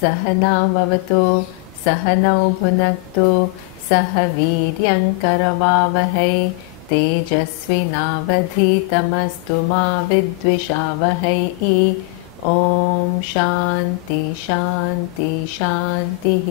सहनाववतु सहनौ भुनक्तु सह वीर्यं करवावहै तेजस्विनावधीतमस्तु मा विद्विषावहै। ॐ शान्ति शान्ति शान्तिः।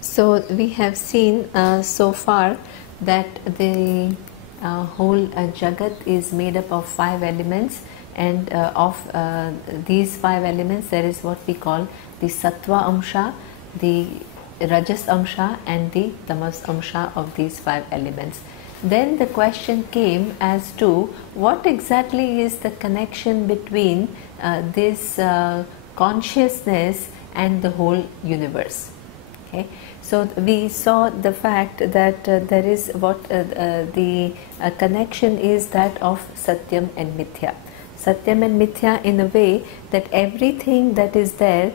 So we have seen so far that the whole Jagat is made up of 5 elements, and of these 5 elements there is what we call the Sattva Amsha, the Rajas Amsha and the Tamas Amsha of these 5 elements. Then the question came as to what exactly is the connection between this consciousness and the whole universe. Okay. So we saw the fact that there is what the connection is that of Satyam and Mithya. Satyam and Mithya in a way that everything that is there,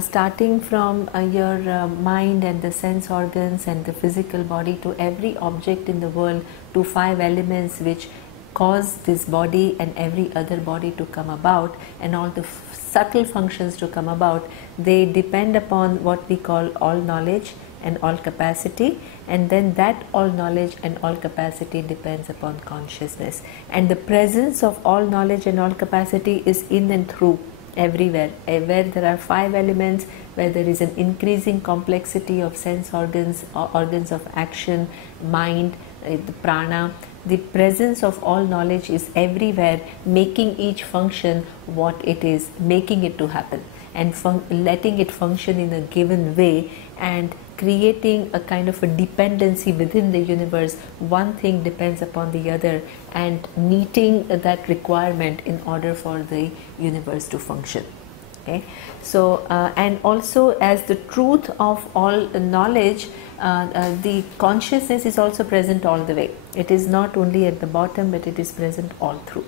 starting from your mind and the sense organs and the physical body to every object in the world, to 5 elements which cause this body and every other body to come about, and all the subtle functions to come about, they depend upon what we call all knowledge and all capacity, and then that all knowledge and all capacity depends upon consciousness. And the presence of all knowledge and all capacity is in and through everywhere. Where there are 5 elements, where there is an increasing complexity of sense organs, organs of action, mind, the prana, the presence of all knowledge is everywhere, making each function what it is, making it to happen, and letting it function in a given way, and creating a kind of a dependency within the universe. One thing depends upon the other, and meeting that requirement in order for the universe to function. Okay. So and also as the truth of all knowledge, the consciousness is also present all the way. It is not only at the bottom, but it is present all through.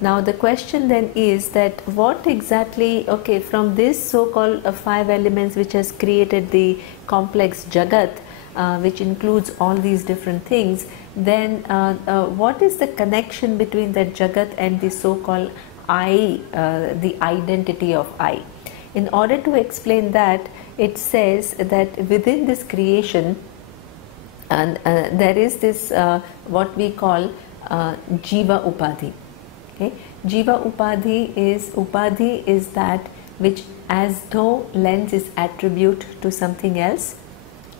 Now the question then is that what exactly, okay, from this so-called 5 elements which has created the complex Jagat, which includes all these different things, then what is the connection between that Jagat and the so-called I, the identity of I? In order to explain that, it says that within this creation, and there is this what we call Jiva Upadhi. Okay. Jiva Upadhi is that which as though lends its attribute to something else.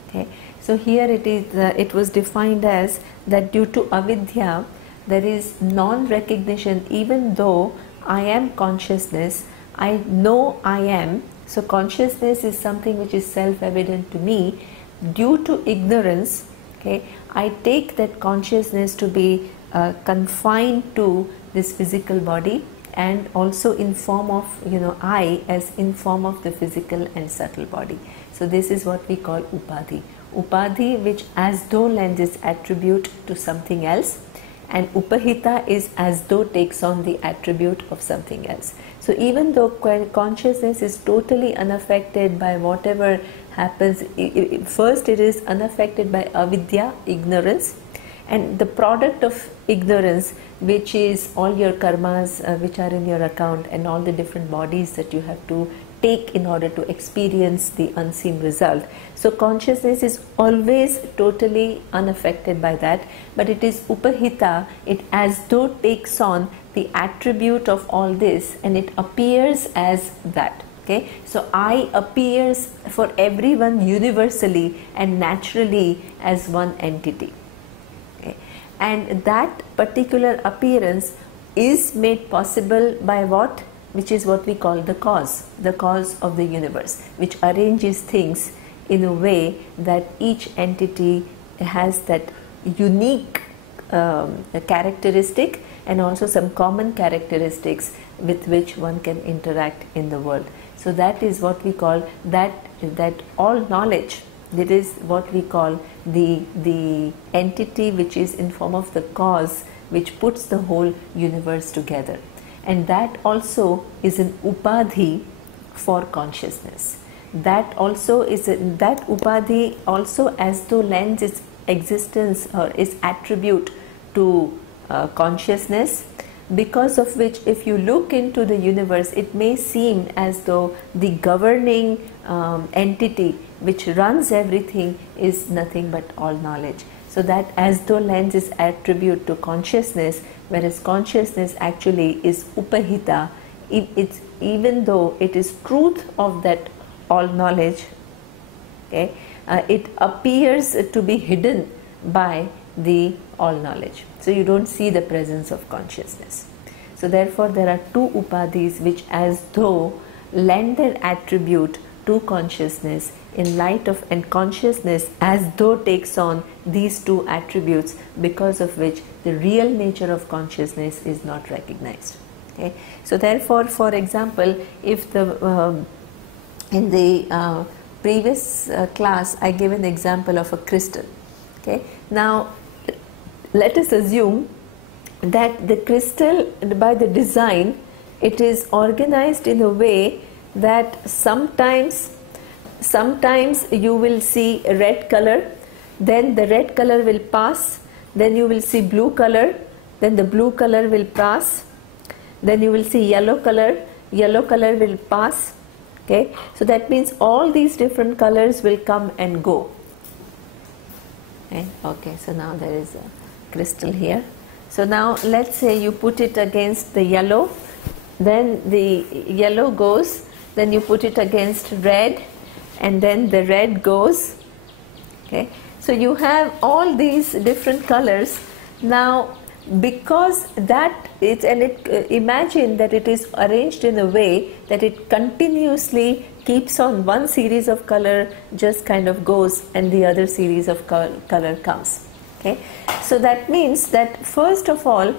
Okay. So here it was defined as that due to avidya there is non-recognition. Even though I am consciousness, I know I am, so consciousness is something which is self-evident to me. Due to ignorance, okay, I take that consciousness to be confined to this physical body, and also in form of, I as in form of the physical and subtle body. So this is what we call Upadhi. Upadhi which as though lends its attribute to something else, and Upahita is as though takes on the attribute of something else. So even though consciousness is totally unaffected by whatever happens, first it is unaffected by avidya, ignorance, and the product of ignorance, which is all your karmas which are in your account, and all the different bodies that you have to take in order to experience the unseen result. So consciousness is always totally unaffected by that, but it is upahita, it as though takes on the attribute of all this, and it appears as that. Okay, so I appears for everyone universally and naturally as one entity. Okay, and that particular appearance is made possible by what? Which is what we call the cause of the universe, which arranges things in a way that each entity has that unique characteristic and also some common characteristics with which one can interact in the world. So that is what we call that all knowledge. That is what we call the entity which is in form of the cause, which puts the whole universe together. And that also is an upadhi for consciousness. That also is that upadhi also as though lends its existence or its attribute to consciousness, because of which if you look into the universe, it may seem as though the governing entity which runs everything is nothing but all knowledge. So that as though lends its attribute to consciousness, whereas consciousness actually is upahita, even though it is truth of that all knowledge, okay, it appears to be hidden by the all knowledge. So you don't see the presence of consciousness. So therefore there are two upadhis which as though lend their attribute to consciousness in light of, and consciousness as though takes on these two attributes, because of which the real nature of consciousness is not recognized. Okay? So therefore, for example, if the in the previous class I gave an example of a crystal. Okay? Now let us assume that the crystal, by the design, it is organized in a way that sometimes you will see a red color, then the red color will pass, then you will see blue color, then the blue color will pass, then you will see yellow color will pass. Okay, so that means all these different colors will come and go. Okay, so now there is a crystal here. So now let's say you put it against the yellow, then the yellow goes, then you put it against red, and then the red goes. Okay, so you have all these different colors. Now because that it's, and imagine that it is arranged in a way that it continuously keeps on one series of color, just kind of goes, and the other series of color comes. Okay, so that means that first of all,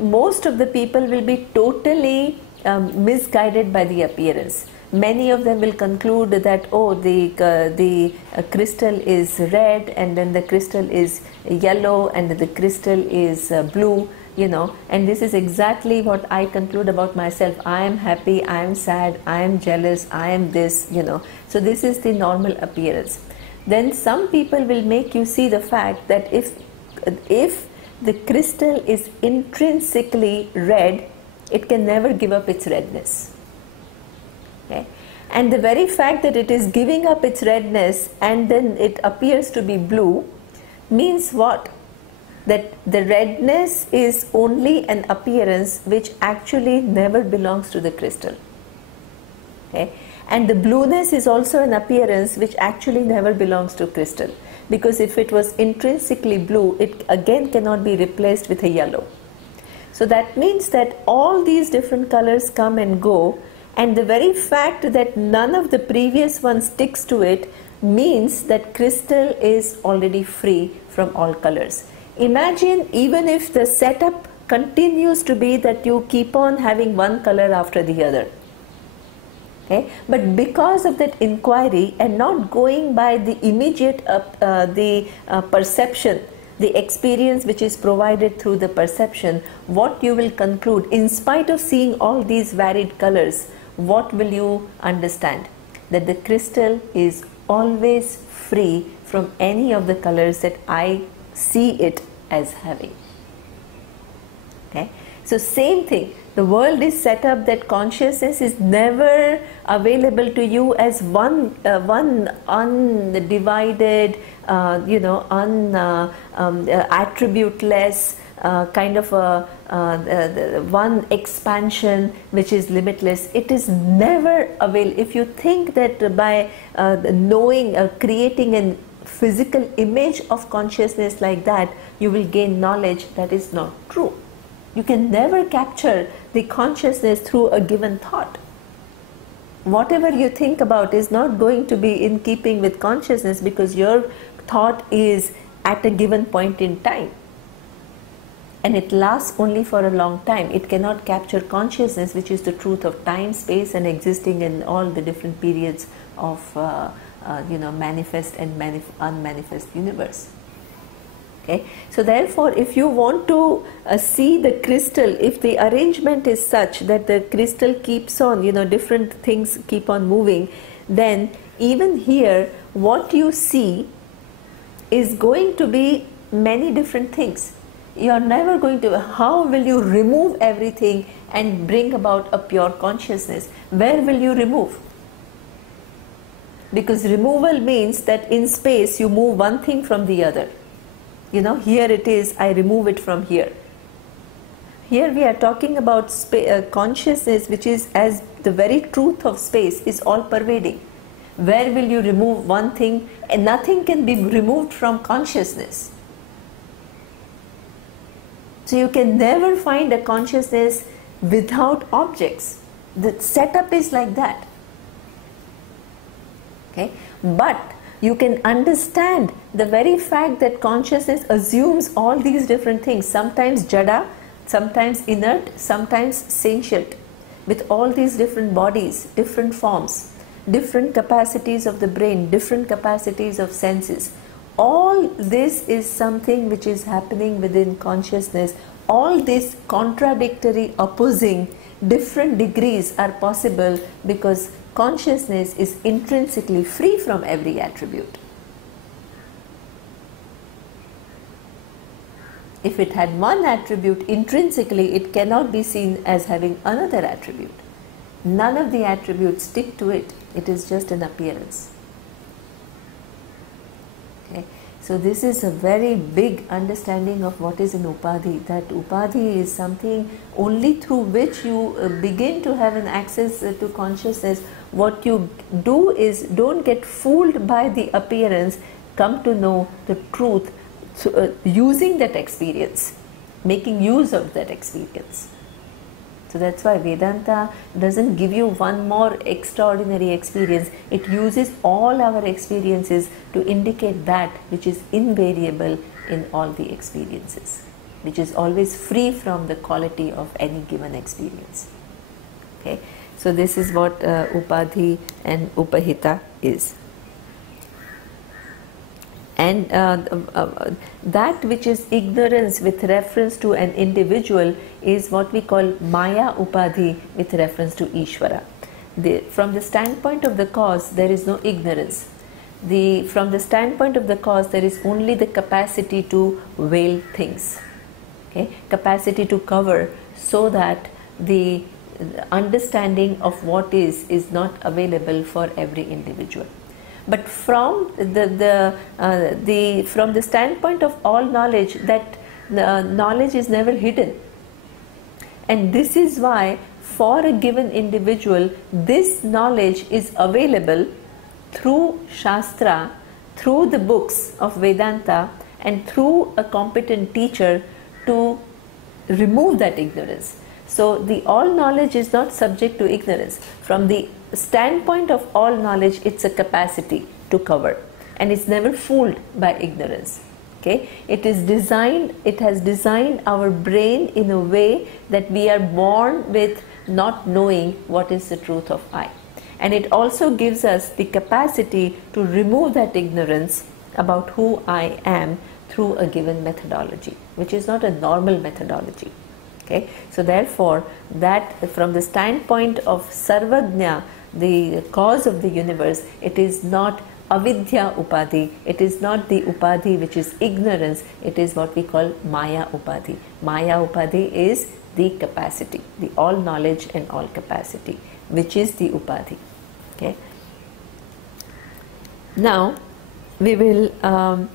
most of the people will be totally misguided by the appearance. Many of them will conclude that, oh, the crystal is red, and then the crystal is yellow, and the crystal is blue, you know, and this is exactly what I conclude about myself. I am happy, I am sad, I am jealous, I am this, you know. So this is the normal appearance. Then some people will make you see the fact that if the crystal is intrinsically red, it can never give up its redness. Okay? And the very fact that it is giving up its redness and then it appears to be blue means what? That the redness is only an appearance which actually never belongs to the crystal. Okay? And the blueness is also an appearance which actually never belongs to crystal, because if it was intrinsically blue, it again cannot be replaced with a yellow. So that means that all these different colors come and go, and the very fact that none of the previous one sticks to it means that crystal is already free from all colors. Imagine even if the setup continues to be that you keep on having one color after the other. Okay? But because of that inquiry and not going by the immediate perception, the experience which is provided through the perception, what you will conclude, in spite of seeing all these varied colors, what will you understand? That the crystal is always free from any of the colors that I see it as having. Okay? So same thing, the world is set up that consciousness is never available to you as one undivided, attributeless, kind of one expansion which is limitless. It is never available. If you think that by knowing, creating a physical image of consciousness like that, you will gain knowledge, that is not true. You can never capture the consciousness through a given thought. Whatever you think about is not going to be in keeping with consciousness, because your thought is at a given point in time. And it lasts only for a long time. It cannot capture consciousness, which is the truth of time, space, and existing in all the different periods of manifest and unmanifest universe. Okay, so therefore, if you want to see the crystal, if the arrangement is such that the crystal keeps on, different things keep on moving, then even here, what you see is going to be many different things. You are never going to, how will you remove everything and bring about a pure consciousness? Where will you remove? Because removal means that in space you move one thing from the other. Here it is, I remove it from here. Here we are talking about consciousness, which is as the very truth of space, is all pervading. Where will you remove one thing? And nothing can be removed from consciousness. So you can never find a consciousness without objects. The setup is like that. Okay, but you can understand the very fact that consciousness assumes all these different things, sometimes jada, sometimes inert, sometimes sentient, with all these different bodies, different forms, different capacities of the brain, different capacities of senses. All this is something which is happening within consciousness. All this contradictory, opposing, different degrees are possible because consciousness is intrinsically free from every attribute. If it had one attribute intrinsically, it cannot be seen as having another attribute. None of the attributes stick to it. It is just an appearance. Okay. So this is a very big understanding of what is an upadhi. That upadhi is something only through which you begin to have an access to consciousness. What you do is, don't get fooled by the appearance, come to know the truth, using that experience, making use of that experience. So that's why Vedanta doesn't give you one more extraordinary experience. It uses all our experiences to indicate that which is invariable in all the experiences, which is always free from the quality of any given experience. Okay, so this is what upadhi and upahita is. And that which is ignorance with reference to an individual is what we call Maya Upadhi with reference to Ishvara. From the standpoint of the cause, there is no ignorance. From the standpoint of the cause, there is only the capacity to veil things, okay? Capacity to cover, so that the understanding of what is not available for every individual. But from from the standpoint of all knowledge, that knowledge is never hidden. And this is why for a given individual, this knowledge is available through Shastra, through the books of Vedanta, and through a competent teacher to remove that ignorance. So the all knowledge is not subject to ignorance. From the standpoint of all knowledge, it's a capacity to cover, and it's never fooled by ignorance. Okay, it has designed our brain in a way that we are born with not knowing what is the truth of I, and it also gives us the capacity to remove that ignorance about who I am through a given methodology, which is not a normal methodology. Okay, so therefore, that from the standpoint of Sarvajna, the cause of the universe, it is not avidya upadhi, it is not the upadhi which is ignorance, it is what we call Maya upadhi. Maya upadhi is the capacity, the all knowledge and all capacity, which is the upadhi. Okay. Now we will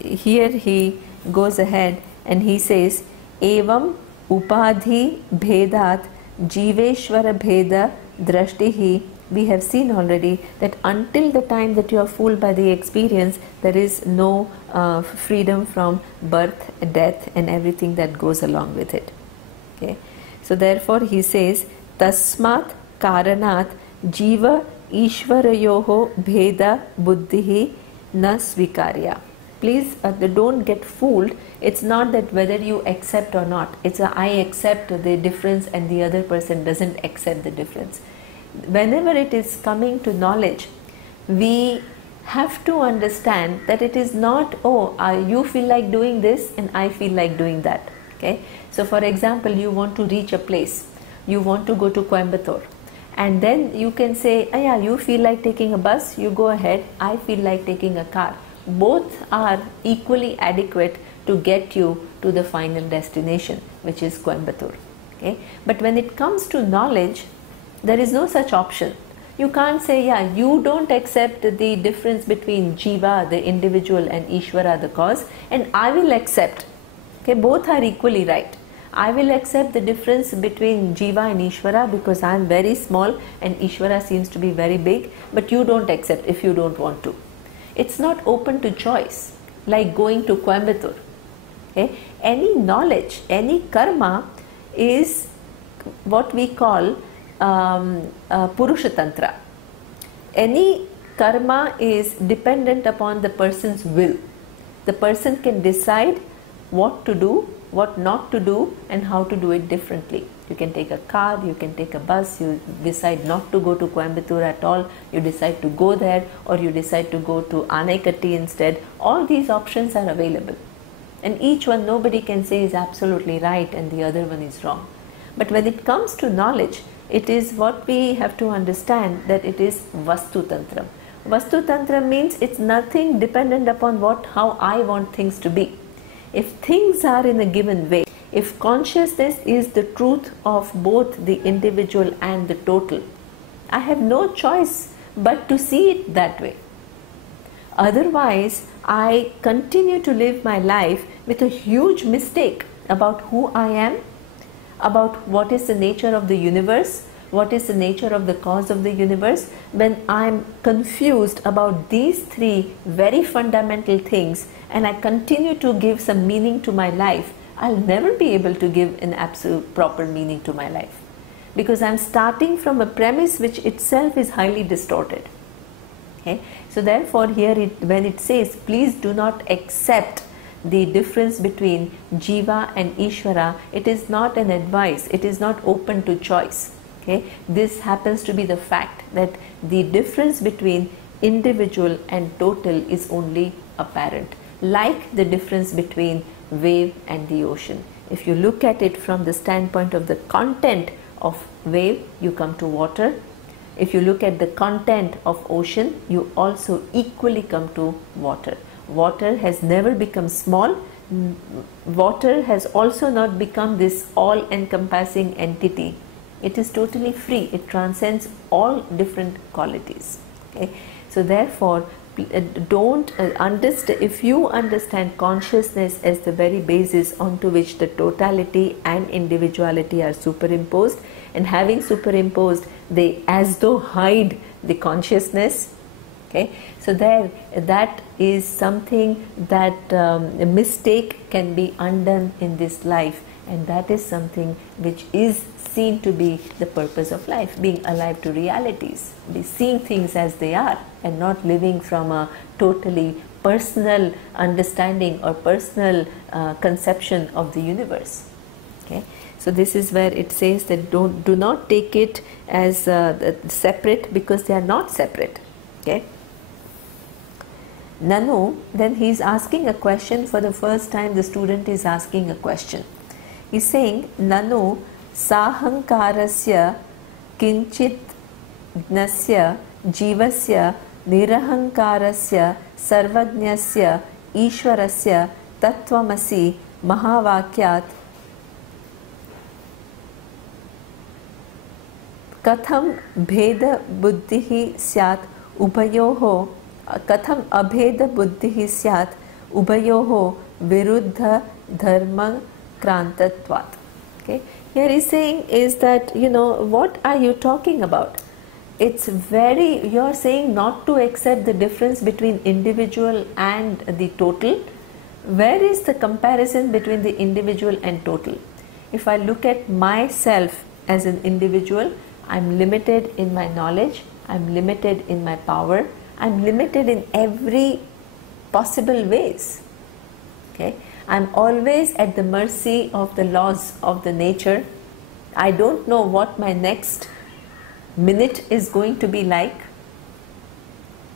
here he goes ahead and he says, Evam upadhi bhedat jiveshwara bheda drashtihi. We have seen already that until the time that you are fooled by the experience, there is no freedom from birth, death, and everything that goes along with it. Okay. So therefore he says, Tasmat karanat jiva ishvarayoho bheda buddhihi na svikarya. Please don't get fooled. It's not that whether you accept or not. It's I accept the difference and the other person doesn't accept the difference. Whenever it is coming to knowledge, we have to understand that it is not, oh, you feel like doing this and I feel like doing that. Okay. So for example, you want to reach a place, you want to go to Coimbatore, and then you can say, oh, yeah, you feel like taking a bus, you go ahead, I feel like taking a car. Both are equally adequate to get you to the final destination, which is Coimbatore. Okay. But when it comes to knowledge, there is no such option. You can't say, yeah, you don't accept the difference between Jiva, the individual, and Ishvara, the cause, and I will accept. Okay, both are equally right. I will accept the difference between Jiva and Ishvara because I am very small and Ishvara seems to be very big, but you don't accept if you don't want to. It's not open to choice, like going to Coimbatore. Okay? Any knowledge, any karma is what we call Purusha Tantra. Any karma is dependent upon the person's will. The person can decide what to do, what not to do, and how to do it differently. You can take a car, you can take a bus, you decide not to go to Coimbatore at all, you decide to go there, or you decide to go to Anaikatti instead. All these options are available. And each one, nobody can say is absolutely right and the other one is wrong. But when it comes to knowledge, it is what we have to understand, that it is Vastu Tantram. Vastu Tantra means it's nothing dependent upon how I want things to be. If things are in a given way, if consciousness is the truth of both the individual and the total, I have no choice but to see it that way. Otherwise, I continue to live my life with a huge mistake about who I am, about what is the nature of the universe, what is the nature of the cause of the universe. When I am confused about these three very fundamental things and I continue to give some meaning to my life, I'll never be able to give an absolute proper meaning to my life, because I'm starting from a premise which itself is highly distorted. Okay? So therefore here when it says, please do not accept the difference between Jiva and Ishvara, it is not an advice, it is not open to choice. Okay? This happens to be the fact that the difference between individual and total is only apparent, like the difference between wave and the ocean. If you look at it from the standpoint of the content of wave, you come to water. If you look at the content of ocean, you also equally come to water. Water has never become small. Water has also not become this all-encompassing entity. It is totally free. It transcends all different qualities. Okay? So therefore, don't understand. If you understand consciousness as the very basis onto which the totality and individuality are superimposed, and having superimposed, they as though hide the consciousness. Okay, so that is something that a mistake can be undone in this life, and that is something which is seen to be the purpose of life, being alive to realities, be seeing things as they are and not living from a totally personal understanding or personal conception of the universe. Okay, so this is where it says that do not take it as separate, because they are not separate. Okay. Nanu, then he is asking a question. For the first time the student is asking a question. He is saying, Nanu sahankarasya kinchit gnasya jivasya nirahankarasya sarvajnasya ishvarasya tattvamasi mahavakyat katham bheda buddhihi syat ubayoho katham abheda buddhihi syat ubayoho viruddha dharma krantatvat. Okay, here he's saying is that, what are you talking about? It's very, you're saying not to accept the difference between individual and the total. Where is the comparison between the individual and total? If I look at myself as an individual, I'm limited in my knowledge, I'm limited in my power, I'm limited in every possible ways. Okay, I'm always at the mercy of the laws of the nature. I don't know what my next minute is going to be like.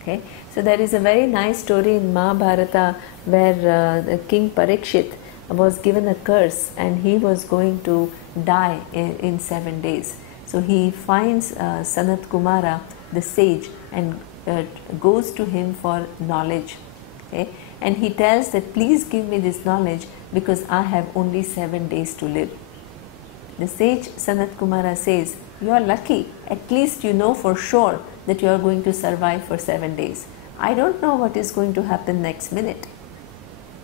Okay, so there is a very nice story in Mahabharata where the King Parikshit was given a curse and he was going to die in 7 days. So he finds Sanat Kumara, the sage, and goes to him for knowledge. Okay, and he tells that, please give me this knowledge because I have only 7 days to live. The sage Sanat Kumara says, you are lucky, at least you know for sure that you are going to survive for 7 days. I don't know what is going to happen next minute.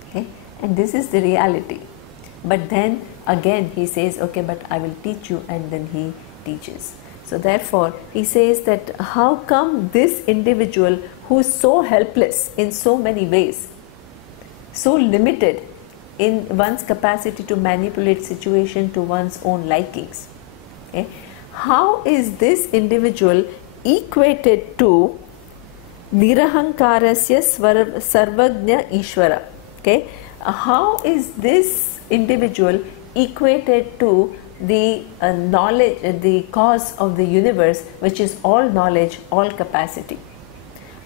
Okay, and this is the reality. But then again he says, okay, but I will teach you, and then he teaches. So therefore he says that how come this individual who is so helpless in so many ways, so limited in one's capacity to manipulate situation to one's own likings, okay, how is this individual equated to Nirahankarasya Sarvagnya Ishvara? Okay, how is this individual equated to the knowledge, the cause of the universe, which is all knowledge, all capacity?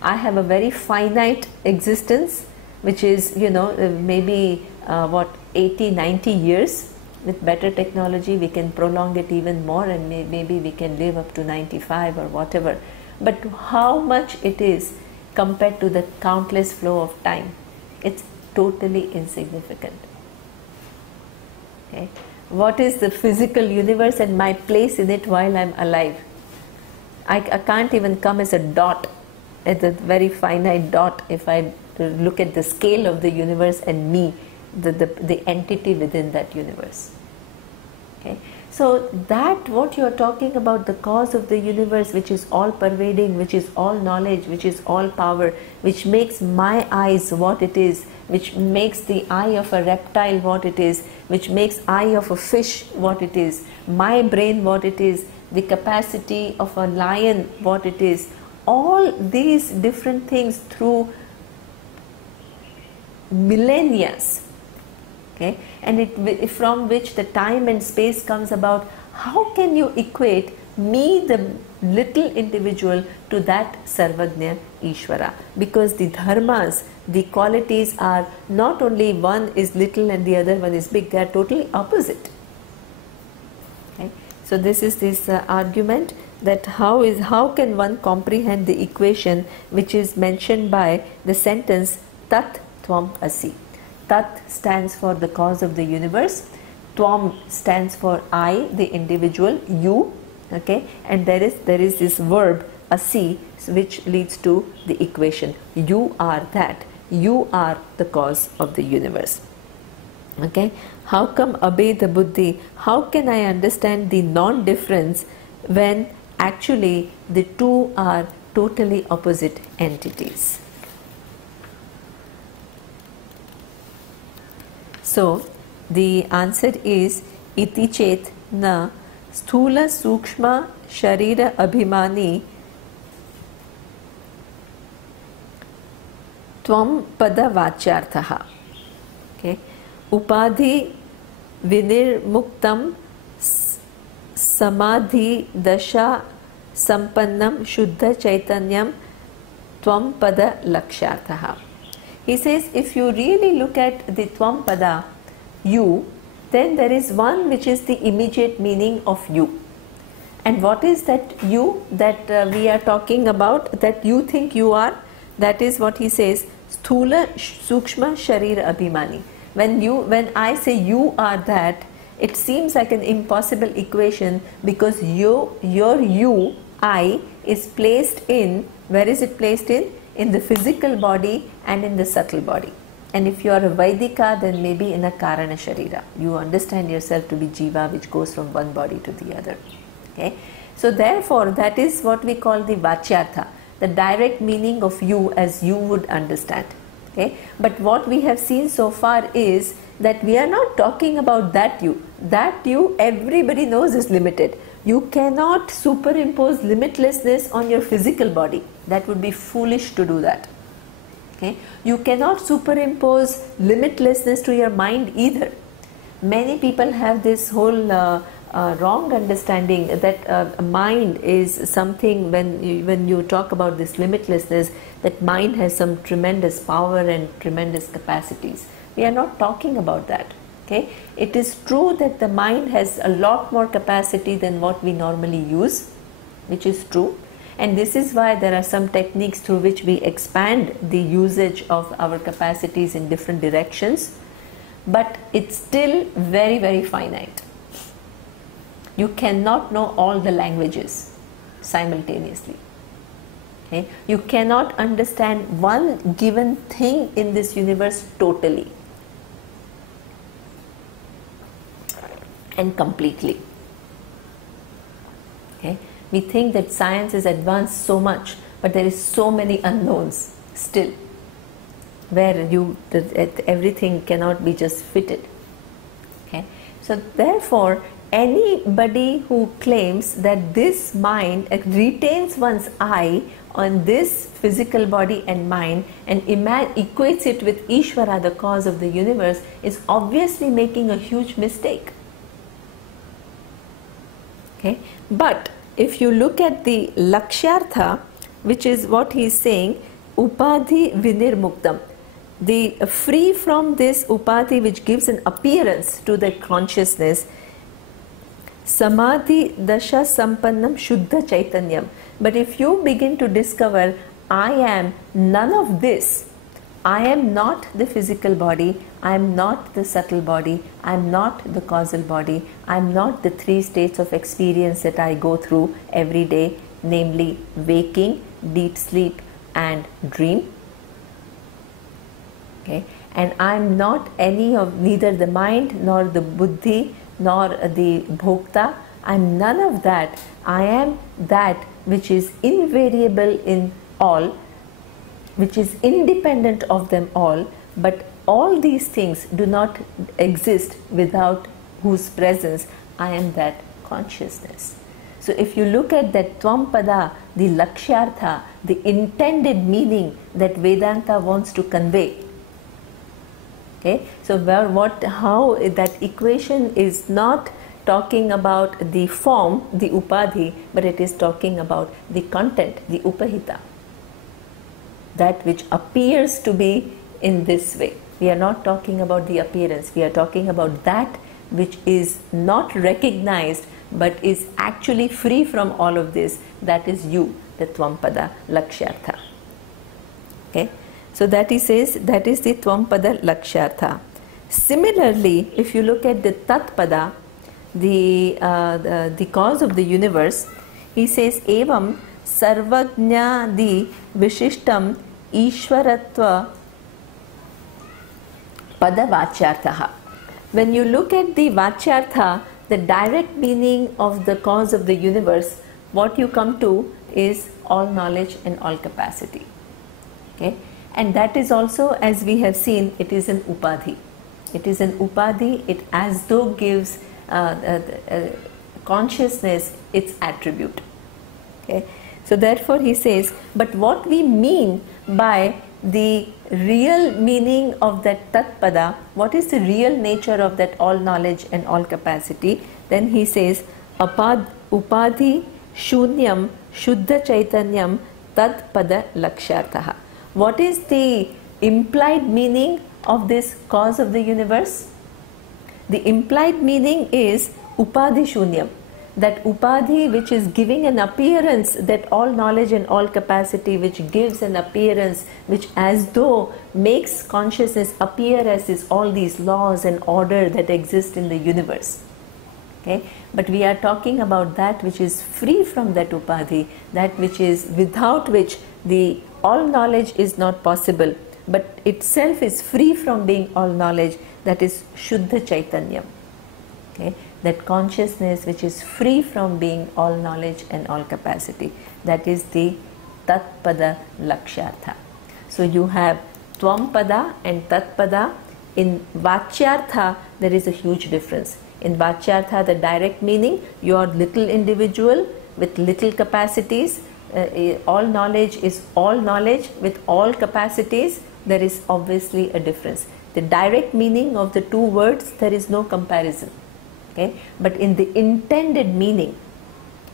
I have a very finite existence, which is, maybe 80-90 years. With better technology we can prolong it even more, and maybe we can live up to 95 or whatever. But how much it is compared to the countless flow of time? It's totally insignificant. Okay, what is the physical universe and my place in it while I'm alive? I can't even come as a dot, as a very finite dot, if I look at the scale of the universe and me, the entity within that universe. Okay, so that what you are talking about, the cause of the universe, which is all pervading, which is all knowledge, which is all power, which makes my eyes what it is, which makes the eye of a reptile what it is, which makes eye of a fish what it is, my brain what it is, the capacity of a lion what it is, all these different things through millennia, okay, and from which the time and space comes about. How can you equate me, the little individual, to that Sarvagnya Ishvara? Because the dharmas, the qualities are not only one is little and the other one is big, they are totally opposite. Okay? So this is this argument that how can one comprehend the equation which is mentioned by the sentence Tat Tvam Asi. Tat stands for the cause of the universe, Tvam stands for I, the individual, you, okay, and there is this verb Asi, which leads to the equation. You are that, you are the cause of the universe. Okay, how come Abheda Buddhi? How can I understand the non-difference when actually the two are totally opposite entities? So the answer is iti chet na sthula sukshma sharira abhimani tvam pada vachyarthaha. Okay, upadhi vinirmuktam samadhi dasha sampannam shuddha chaitanyam tvam pada lakshyarthaha. He says, if you really look at the Tvam Pada, you, then there is one which is the immediate meaning of you. And what is that you that we are talking about, that you think you are? That is what he says, Sthula Sukshma Sharir Abhimani. When I say you are that, it seems like an impossible equation, because your you, I, is placed in, where is it placed in? In the physical body and in the subtle body. And if you are a Vaidika, then maybe in a Karana Sharira. You understand yourself to be Jiva, which goes from one body to the other. Okay? So therefore, that is what we call the Vachyartha, the direct meaning of you as you would understand. Okay? But what we have seen so far is that we are not talking about that you. That you, everybody knows, is limited. You cannot superimpose limitlessness on your physical body. That would be foolish to do that. Okay? You cannot superimpose limitlessness to your mind either. Many people have this whole wrong understanding that mind is something, when you talk about this limitlessness, that mind has some tremendous power and tremendous capacities. We are not talking about that. Okay? It is true that the mind has a lot more capacity than what we normally use, which is true. And this is why there are some techniques through which we expand the usage of our capacities in different directions. But it's still very, very finite. You cannot know all the languages simultaneously. Okay? You cannot understand one given thing in this universe totally and completely. Okay? We think that science is advanced so much, but there is so many unknowns still, where everything cannot be just fitted. Okay? So therefore, anybody who claims that this mind retains one's eye on this physical body and mind and equates it with Ishvara, the cause of the universe, is obviously making a huge mistake. Okay? But if you look at the Lakshyartha, which is what he is saying, Upadhi Vinirmuktam, the free from this Upadhi which gives an appearance to the consciousness, Samadhi Dasha Sampannam Shuddha Chaitanyam. But if you begin to discover, I am none of this, I am not the physical body, I am not the subtle body, I am not the causal body, I am not the three states of experience that I go through every day, namely waking, deep sleep and dream. Okay? And I am not any of neither the mind nor the buddhi nor the bhokta. I am none of that. I am that which is invariable in all, which is independent of them all, but all these things do not exist without whose presence I am that consciousness. So if you look at that Tvampada, the Lakshyartha, the intended meaning that Vedanta wants to convey. Okay? So how that equation is not talking about the form, the Upadhi, but it is talking about the content, the Upahita. That which appears to be in this way. We are not talking about the appearance, we are talking about that which is not recognized but is actually free from all of this. That is you, the Tvampada Lakshyartha. Okay? So that he says, that is the Tvampada Lakshyartha. Similarly, if you look at the Tatpada, the cause of the universe, he says, Evam Sarvajnadi Vishishtam Ishwaratva Pada Vachyartha. When you look at the Vachyartha, the direct meaning of the cause of the universe, what you come to is all knowledge and all capacity. Okay? And that is also, as we have seen, it is an Upadhi. It is an Upadhi, it as though gives consciousness its attribute. Okay? So therefore he says, but what we mean by the real meaning of that Tatpada, what is the real nature of that all knowledge and all capacity? Then he says, Upadhi Shunyam Shuddha Chaitanyam Tatpada Lakshyartha. What is the implied meaning of this cause of the universe? The implied meaning is Upadhi Shunyam. That Upadhi which is giving an appearance, that all knowledge and all capacity which gives an appearance, which as though makes consciousness appear as is all these laws and order that exist in the universe. Okay? But we are talking about that which is free from that Upadhi, that which is without which the all knowledge is not possible. but itself is free from being all knowledge, that is Shuddha Chaitanyam. Okay? That consciousness which is free from being all knowledge and all capacity, that is the Tatpada Lakshyartha. So you have Tvampada and Tatpada. In Vachyartha there is a huge difference. In Vachyartha, the direct meaning, you are little individual with little capacities. All knowledge is all knowledge with all capacities. There is obviously a difference. The direct meaning of the two words, there is no comparison. Okay? But in the intended meaning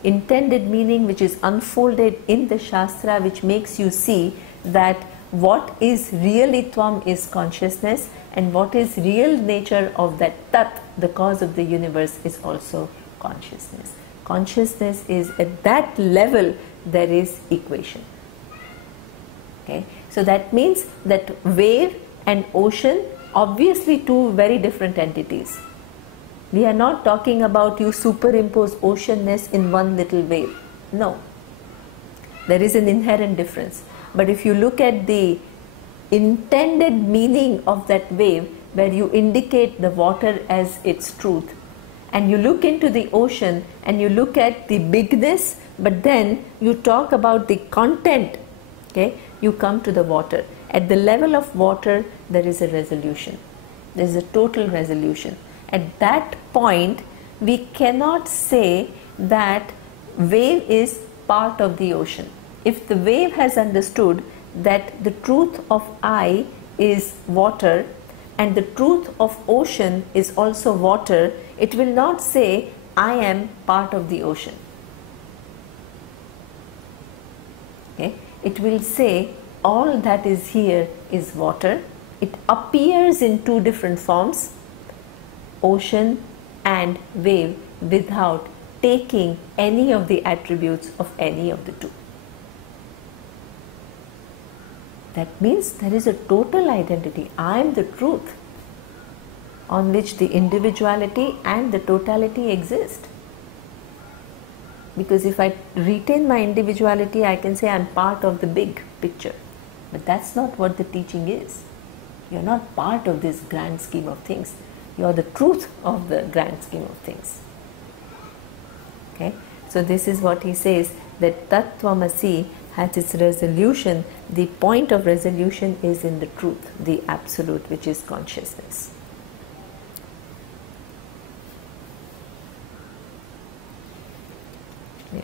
which is unfolded in the Shastra, which makes you see that what is really Tvam is consciousness, and what is real nature of that Tat, the cause of the universe, is also consciousness. Consciousness is at that level, there is equation. Okay? So that means that wave and ocean, obviously two very different entities. We are not talking about you superimpose oceanness in one little wave. No. There is an inherent difference. But if you look at the intended meaning of that wave, where you indicate the water as its truth, and you look into the ocean and you look at the bigness, but then you talk about the content, okay, you come to the water. At the level of water, there is a resolution. There is a total resolution. At that point, we cannot say that wave is part of the ocean. If the wave has understood that the truth of I is water and the truth of ocean is also water, it will not say I am part of the ocean. Okay? It will say all that is here is water. It appears in two different forms, ocean and wave, without taking any of the attributes of any of the two. That means there is a total identity. I am the truth on which the individuality and the totality exist. Because if I retain my individuality, I can say I am part of the big picture. But that's not what the teaching is. You are not part of this grand scheme of things. You are the truth of the grand scheme of things. Okay? So this is what he says, that Tattvamasi has its resolution. The point of resolution is in the truth, the absolute, which is consciousness. Yeah.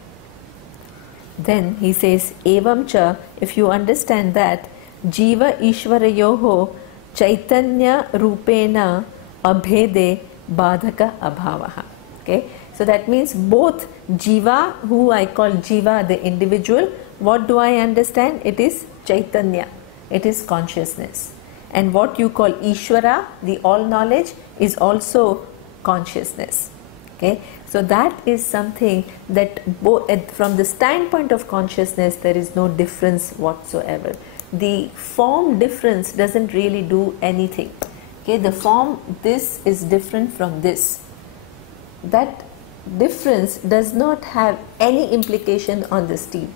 Then he says, Evam cha, if you understand that, Jiva Ishvarayoho Chaitanya Rupena Abhede Badhaka Abhavaha. Okay? So that means both Jiva, who I call Jiva, the individual, what do I understand? It is Chaitanya, it is consciousness. And what you call Ishvara, the all knowledge, is also consciousness. Okay? So that is something that from the standpoint of consciousness, there is no difference whatsoever. The form difference doesn't really do anything. Okay? The form, this is different from this. That difference does not have any implication on the steam.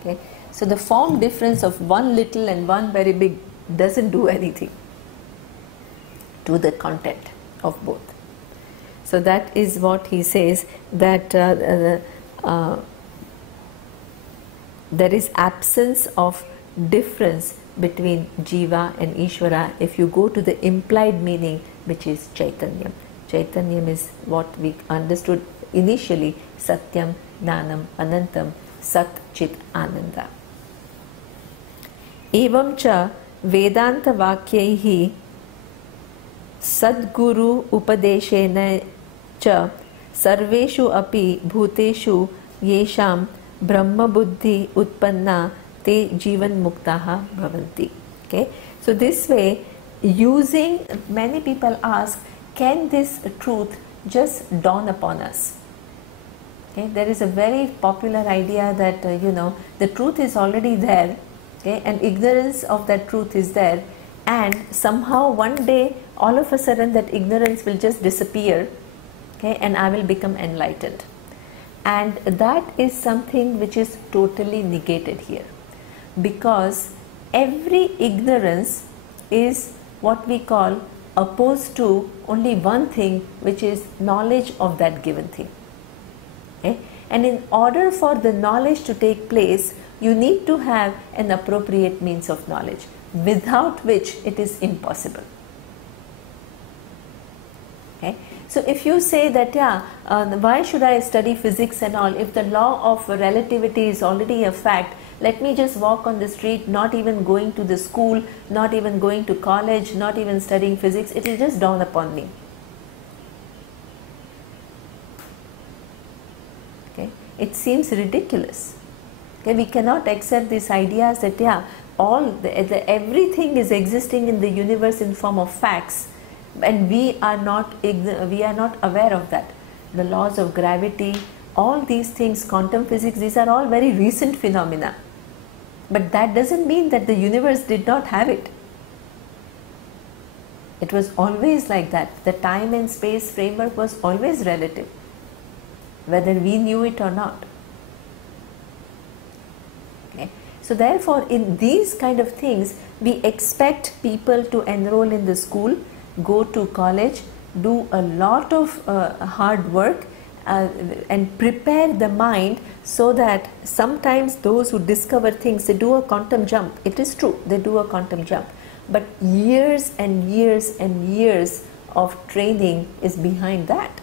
Okay? So the form difference of one little and one very big doesn't do anything to the content of both. So that is what he says, that there is absence of difference between Jiva and Ishvara if you go to the implied meaning, which is Chaitanyam. Chaitanyam is what we understood initially, Satyam, Jnanam, Anantam, Sat, Chit, Ananda. Evam cha Vedanta Vakyaihi Sadguru Upadeshena cha Sarveshu api Bhuteshu Yesham Brahma Buddhi Utpanna Te Jivan Muktaha Bhavanti. Okay? So this way, using, many people ask, can this truth just dawn upon us? Okay? There is a very popular idea that the truth is already there, okay? And ignorance of that truth is there, and somehow one day all of a sudden that ignorance will just disappear, okay? And I will become enlightened. And that is something which is totally negated here, because every ignorance is what we call opposed to only one thing, which is knowledge of that given thing. Okay? And in order for the knowledge to take place, you need to have an appropriate means of knowledge, without which it is impossible. Okay? So if you say that, why should I study physics and all, if the law of relativity is already a fact, let me just walk on the street, not even going to the school, not even going to college, not even studying physics, it will just dawn upon me. Okay? It seems ridiculous. Okay? We cannot accept these ideas that everything is existing in the universe in form of facts, and we are not aware of that. The laws of gravity, all these things, quantum physics, these are all very recent phenomena. But that doesn't mean that the universe did not have it. It was always like that. The time and space framework was always relative, whether we knew it or not. Okay? So therefore, in these kind of things, we expect people to enroll in the school, go to college, do a lot of hard work, and prepare the mind, so that sometimes those who discover things, they do a quantum jump. It is true, they do a quantum jump, but years and years and years of training is behind that.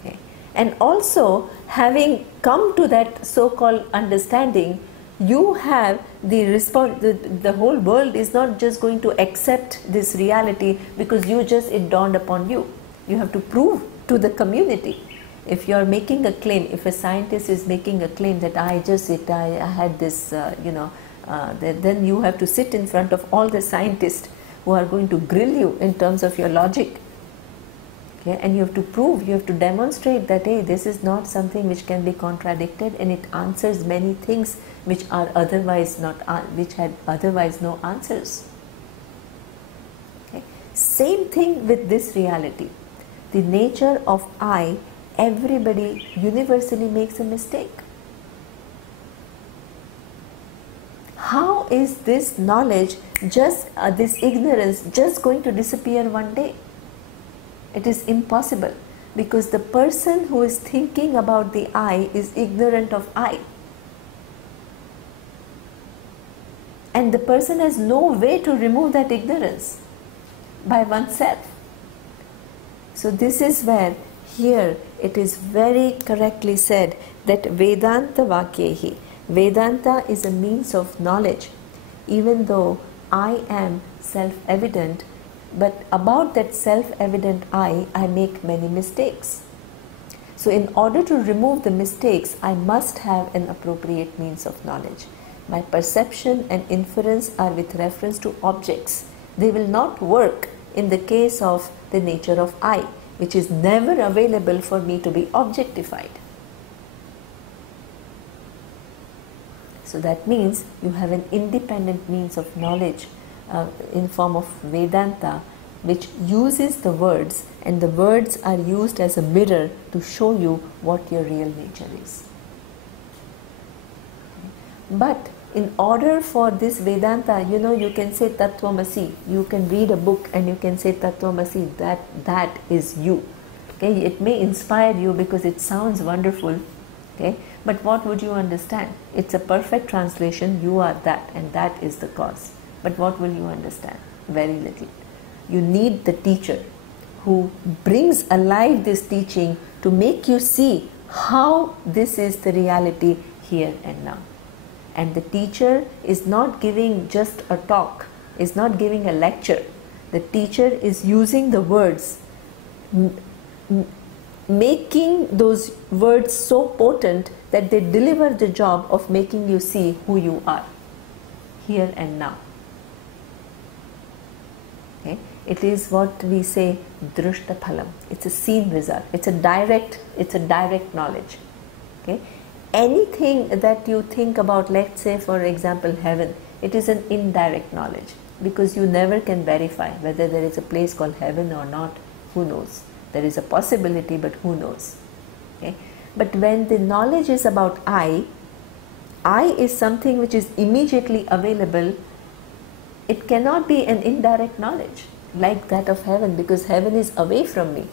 Okay. And also, having come to that so-called understanding, you have the response. The whole world is not just going to accept this reality because it dawned upon you. You have to prove to the community. If you are making a claim, if a scientist is making a claim that I had this, then you have to sit in front of all the scientists who are going to grill you in terms of your logic. Okay? And you have to prove, you have to demonstrate that, hey, this is not something which can be contradicted, and it answers many things which are otherwise which had otherwise no answers. Okay? Same thing with this reality. The nature of I, everybody universally makes a mistake. How is this knowledge, this ignorance, just going to disappear one day? It is impossible, because the person who is thinking about the I is ignorant of I. And the person has no way to remove that ignorance by oneself. So this is where here it is very correctly said that Vedanta Vakyehi. Vedanta is a means of knowledge, even though I am self-evident, but about that self-evident I make many mistakes. So in order to remove the mistakes, I must have an appropriate means of knowledge. My perception and inference are with reference to objects. They will not work in the case of the nature of I, which is never available for me to be objectified. So that means you have an independent means of knowledge in form of Vedanta, which uses the words, and the words are used as a mirror to show you what your real nature is. But in order for this Vedanta, you can say Tattvamasi. You can read a book and you can say Tattvamasi, that is you. Okay? It may inspire you because it sounds wonderful. Okay? But what would you understand? It's a perfect translation, you are that, and that is the cause. But what will you understand? Very little. You need the teacher who brings alive this teaching to make you see how this is the reality here and now. And the teacher is not giving just a talk, is not giving a lecture. The teacher is using the words, making those words so potent that they deliver the job of making you see who you are, here and now. Okay? It is what we say drushta phalam. It's a seen result. It's a direct knowledge. Okay? Anything that you think about, let's say for example heaven, it is an indirect knowledge, because you never can verify whether there is a place called heaven or not. Who knows? There is a possibility, but who knows? Okay? But when the knowledge is about I, I is something which is immediately available, it cannot be an indirect knowledge like that of heaven, because heaven is away from me.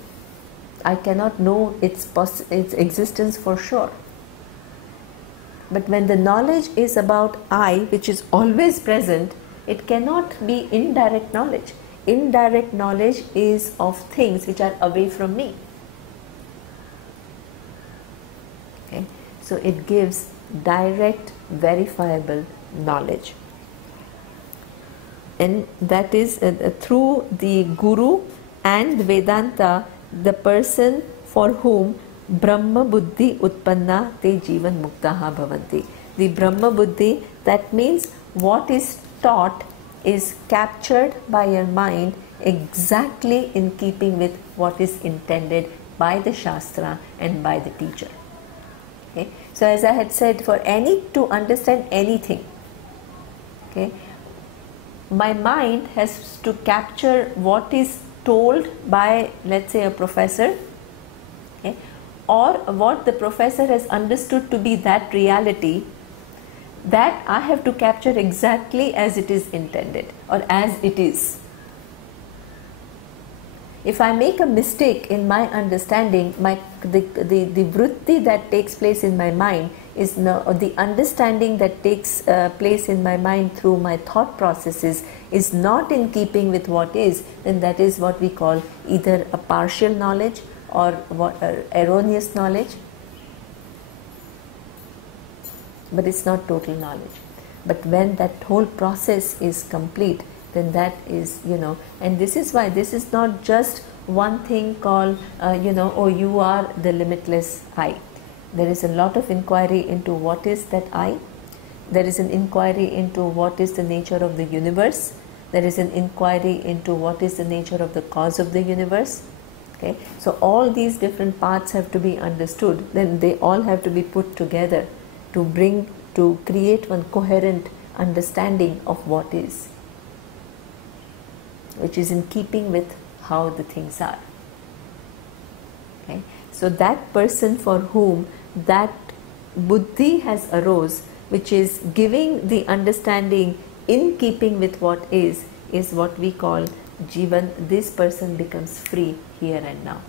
I cannot know its existence for sure. But when the knowledge is about I, which is always present, it cannot be indirect knowledge. Indirect knowledge is of things which are away from me. Okay? So it gives direct, verifiable knowledge. And that is through the Guru and Vedanta, the person for whom Brahma Buddhi Utpanna Te Jivan Muktaha Bhavanti. The Brahma Buddhi, that means what is taught is captured by your mind exactly in keeping with what is intended by the Shastra and by the teacher. Okay? So as I had said, for to understand anything, okay, my mind has to capture what is told by, let's say, a professor, okay, or what the professor has understood to be that reality, that I have to capture exactly as it is intended or as it is. If I make a mistake in my understanding, the vritti that takes place in my mind is the understanding that takes place in my mind through my thought processes is not in keeping with what is, then that is what we call either a partial knowledge or erroneous knowledge, but it's not total knowledge. But when that whole process is complete, then that is, and this is why this is not just one thing called, oh, you are the limitless I. There is a lot of inquiry into what is that I. There is an inquiry into what is the nature of the universe. There is an inquiry into what is the nature of the cause of the universe. Okay, so all these different parts have to be understood. Then they all have to be put together to create one coherent understanding of what is, which is in keeping with how the things are. Okay? So that person for whom that buddhi has arose, which is giving the understanding in keeping with what is what we call jivan. This person becomes free here and now.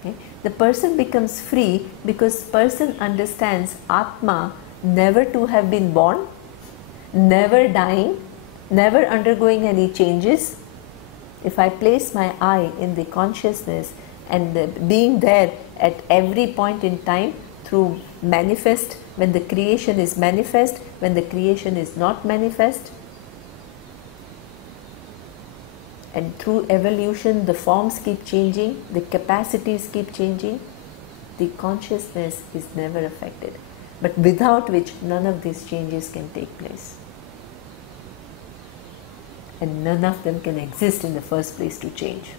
Okay? The person becomes free because person understands Atma never to have been born, never dying, never undergoing any changes. If I place my I in the consciousness and being there at every point in time through manifest, when the creation is manifest, when the creation is not manifest, and through evolution the forms keep changing, the capacities keep changing, the consciousness is never affected, but without which none of these changes can take place. And none of them can exist in the first place to change.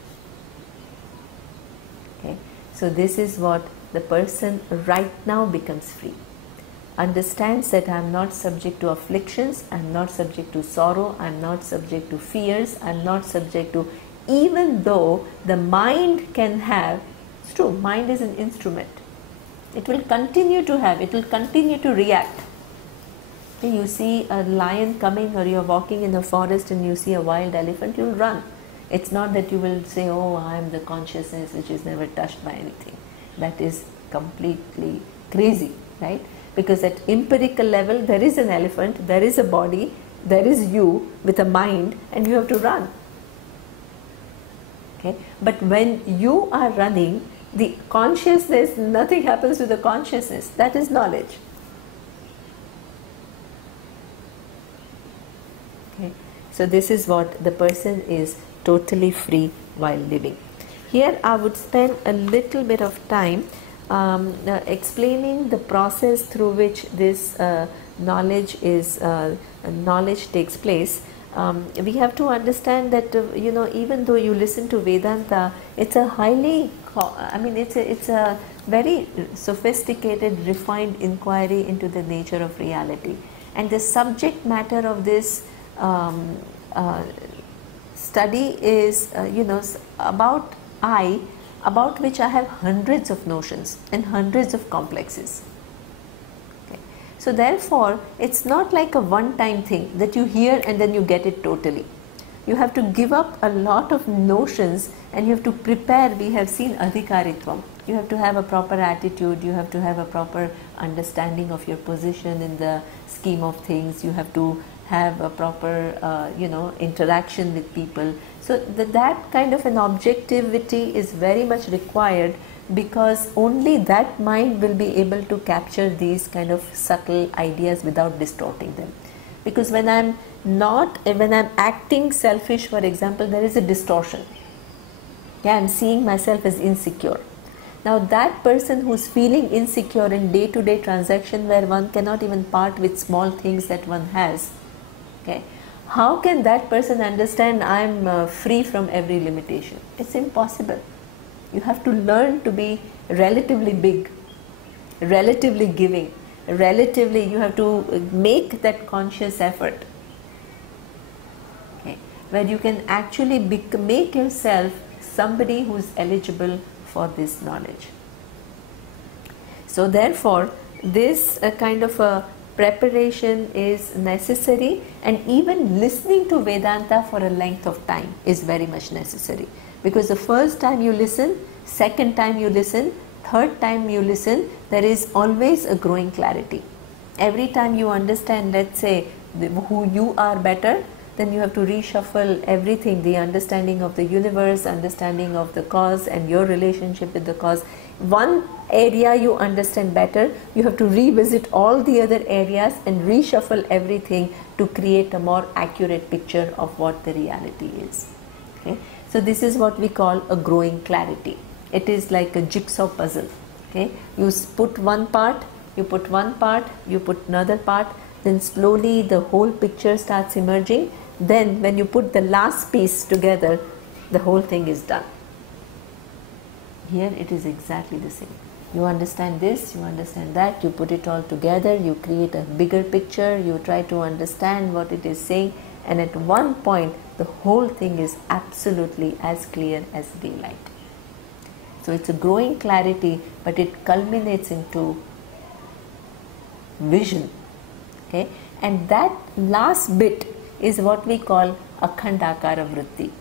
Okay? So this is what the person right now becomes free. Understands that I am not subject to afflictions, I am not subject to sorrow, I am not subject to fears, I am not subject to, even though the mind can have, it's true, mind is an instrument. It will continue to have, it will continue to react. You see a lion coming, or you are walking in the forest and you see a wild elephant, you will run. It's not that you will say, oh, I am the consciousness which is never touched by anything. That is completely crazy, right? Because at empirical level, there is an elephant, there is a body, there is you with a mind, and you have to run. Okay? But when you are running, the consciousness, nothing happens to the consciousness. That is knowledge. Okay. So this is what the person is totally free while living. Here I would spend a little bit of time explaining the process through which this knowledge takes place. We have to understand that even though you listen to Vedanta, it's a highly, it's a very sophisticated, refined inquiry into the nature of reality, and the subject matter of this study is about I, about which I have hundreds of notions and hundreds of complexes. So therefore, it's not like a one-time thing that you hear and then you get it totally. You have to give up a lot of notions and you have to prepare. We have seen adhikaritvam. You have to have a proper attitude, you have to have a proper understanding of your position in the scheme of things, you have to have a proper interaction with people. So that kind of an objectivity is very much required, because only that mind will be able to capture these kind of subtle ideas without distorting them. Because when I'm acting selfish, for example, there is a distortion. Yeah, I'm seeing myself as insecure. Now that person who's feeling insecure in day-to-day transaction, where one cannot even part with small things that one has, okay, how can that person understand I'm free from every limitation? It's impossible. You have to learn to be relatively big, relatively giving, relatively, you have to make that conscious effort, okay, where you can actually make yourself somebody who is eligible for this knowledge. So therefore, this kind of a preparation is necessary, and even listening to Vedanta for a length of time is very much necessary, because the first time you listen, second time you listen, third time you listen, there is always a growing clarity. Every time you understand, let's say, who you are better, then you have to reshuffle everything, the understanding of the universe, understanding of the cause and your relationship with the cause. One area you understand better, you have to revisit all the other areas and reshuffle everything to create a more accurate picture of what the reality is. Okay? So this is what we call a growing clarity. It is like a jigsaw puzzle. Okay? You put one part, you put one part, you put another part, then slowly the whole picture starts emerging. Then when you put the last piece together, the whole thing is done. Here it is exactly the same. You understand this, you understand that, you put it all together, you create a bigger picture, you try to understand what it is saying, and at one point the whole thing is absolutely as clear as daylight. So it's a growing clarity, but it culminates into vision. Okay? And that last bit is what we call Akhandakara Vritti.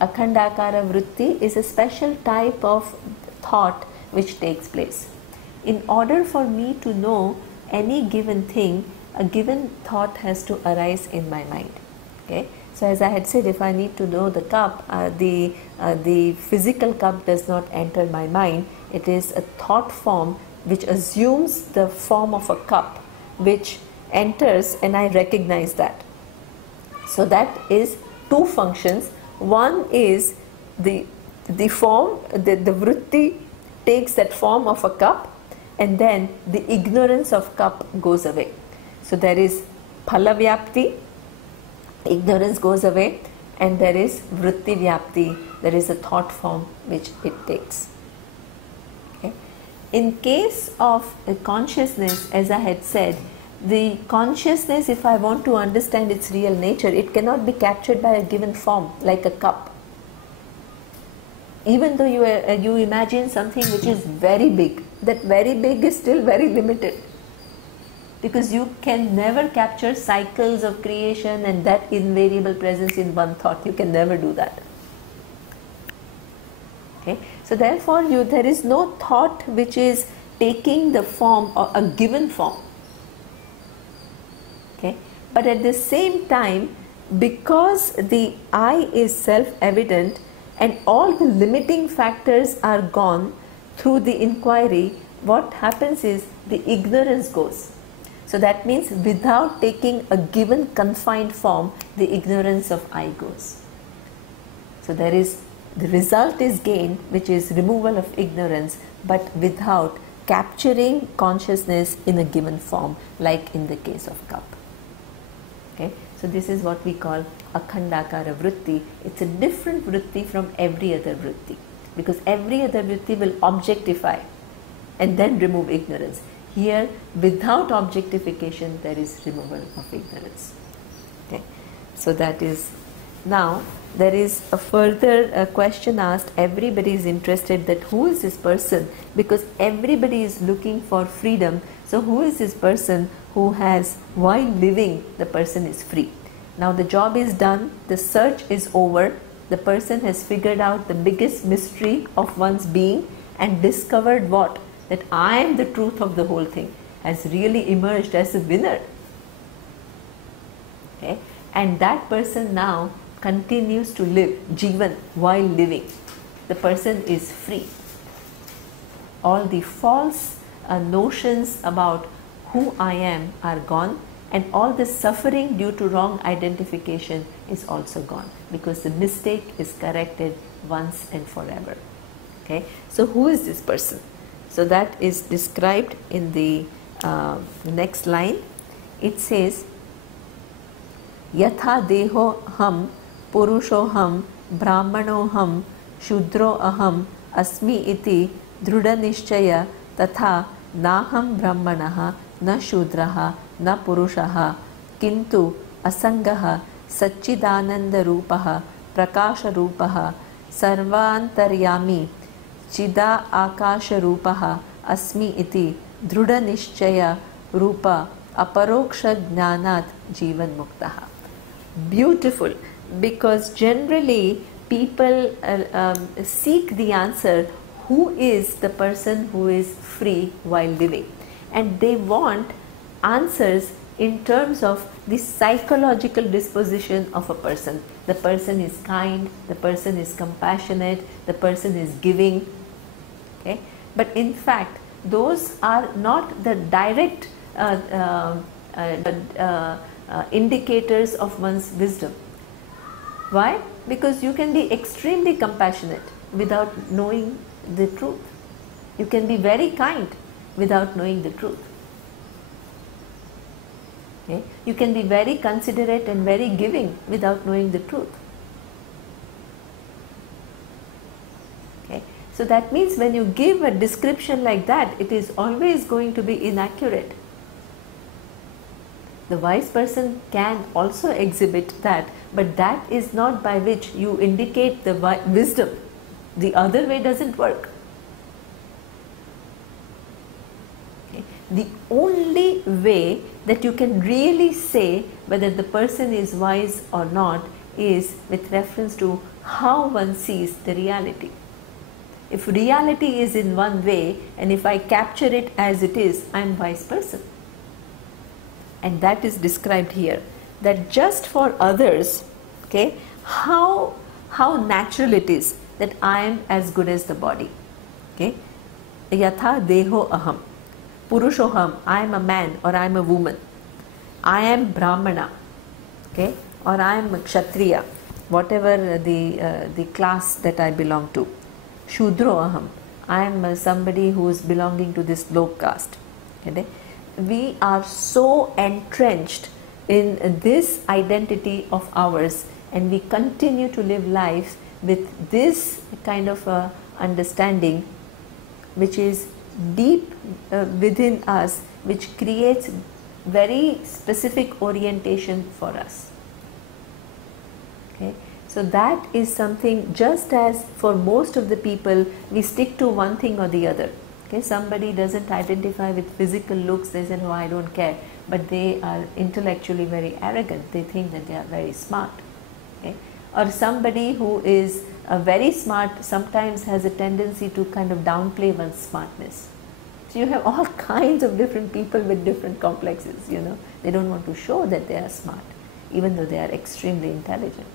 Akhandakara Vritti is a special type of thought which takes place. In order for me to know any given thing, a given thought has to arise in my mind. Okay? So as I had said, if I need to know the cup, the physical cup does not enter my mind. It is a thought form which assumes the form of a cup, which enters, and I recognize that. So that is two functions. One is the form, the vritti takes that form of a cup, and then the ignorance of cup goes away. So there is phala vyapti, ignorance goes away, and there is vritti vyapti, there is a thought form which it takes. Okay? In case of consciousness, as I had said, the consciousness, if I want to understand its real nature, it cannot be captured by a given form like a cup. Even though you imagine something which is very big, that very big is still very limited, because you can never capture cycles of creation and that invariable presence in one thought. You can never do that. Okay? So therefore there is no thought which is taking the form or a given form. Okay? But at the same time, because the I is self-evident and all the limiting factors are gone through the inquiry, what happens is the ignorance goes. So that means without taking a given confined form, the ignorance of I goes. So there is, the result is gained, which is removal of ignorance, but without capturing consciousness in a given form, like in the case of cup. Okay? So this is what we call Akhandakara Vritti. It's a different vritti from every other vritti, because every other vritti will objectify and then remove ignorance. Here, without objectification, there is removal of ignorance. Okay? So that is Now there is a further question asked. Everybody is interested that who is this person, because everybody is looking for freedom. So who is this person who has, while living, the person is free? Now the job is done, the search is over, the person has figured out the biggest mystery of one's being and discovered what? That I am the truth of the whole thing, has really emerged as a winner. Okay? And that person now continues to live Jivan while living. The person is free. All the false notions about who I am are gone, and all the suffering due to wrong identification is also gone, because the mistake is corrected once and forever. Okay, so who is this person? So that is described in the next line. It says, Yatha deho ham purusho ham brahmano ham shudro aham asmi iti drudha nishchaya tatha naham brahmanaha na shudraha na purushaha kintu asangaha satchidananda rupaha prakasha rupaha sarvantaryami chida akasha rupaha asmi iti drudha nishchaya rupa aparoksha jnanat jivan muktaha. Beautiful, because generally people seek the answer, who is the person who is free while living, and they want answers in terms of the psychological disposition of a person. The person is kind, the person is compassionate, the person is giving. Okay? But in fact, those are not the direct indicators of one's wisdom. Why? Because you can be extremely compassionate without knowing the truth. You can be very kind without knowing the truth. Okay? You can be very considerate and very giving without knowing the truth. Okay? So that means when you give a description like that, it is always going to be inaccurate. The wise person can also exhibit that, but that is not by which you indicate the wisdom. The other way doesn't work. Okay. The only way that you can really say whether the person is wise or not is with reference to how one sees the reality. If reality is in one way, and if I capture it as it is, I am a wise person. And that is described here, that just for others, okay, how natural it is that I am as good as the body. Okay, yatha deho aham purushoham, I am a man or I am a woman. I am brahmana, okay, or I am a kshatriya, whatever the class that I belong to. Shudro aham, I am somebody who is belonging to this low caste. Okay. We are so entrenched in this identity of ours, and we continue to live life with this kind of understanding, which is deep within us, which creates very specific orientation for us. Okay? So that is something, just as for most of the people we stick to one thing or the other. Okay, somebody doesn't identify with physical looks, they say, no, I don't care, but they are intellectually very arrogant, they think that they are very smart. Okay? Or somebody who is very smart sometimes has a tendency to kind of downplay one's smartness. So you have all kinds of different people with different complexes, you know. They don't want to show that they are smart, even though they are extremely intelligent.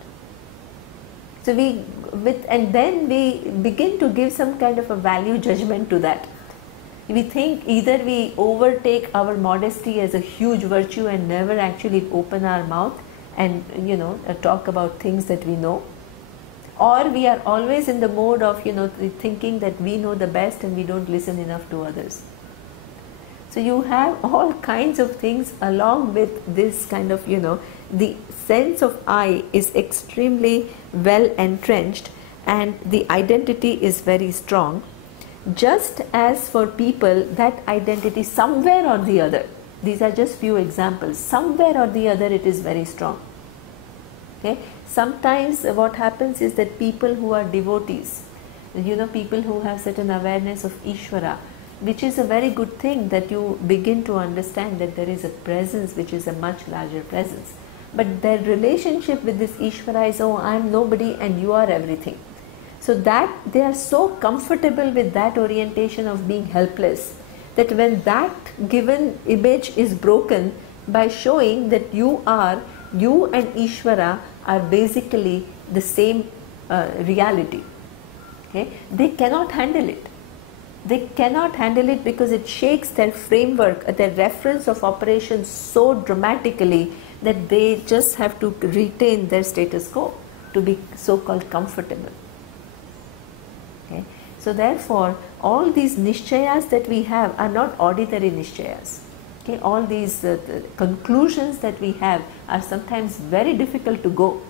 So and then we begin to give some kind of a value judgment to that. We think either we overtake our modesty as a huge virtue and never actually open our mouth and, you know, talk about things that we know, or we are always in the mode of, you know, thinking that we know the best and we don't listen enough to others. So you have all kinds of things along with this kind of, you know, the sense of I is extremely well entrenched and the identity is very strong. Just as for people, that identity somewhere or the other, these are just few examples, somewhere or the other it is very strong. Okay, sometimes what happens is that people who are devotees, people who have certain awareness of Ishvara, which is a very good thing, that you begin to understand that there is a presence which is a much larger presence. But their relationship with this Ishvara is, oh, I am nobody and you are everything. So that they are so comfortable with that orientation of being helpless, that when that given image is broken by showing that you and Ishvara are basically the same reality, okay, they cannot handle it. They cannot handle it because it shakes their framework, their reference of operations so dramatically that they just have to retain their status quo to be so-called comfortable. Okay. So therefore, all these nishchayas that we have are not ordinary nishchayas. Okay. All these conclusions that we have are sometimes very difficult to go.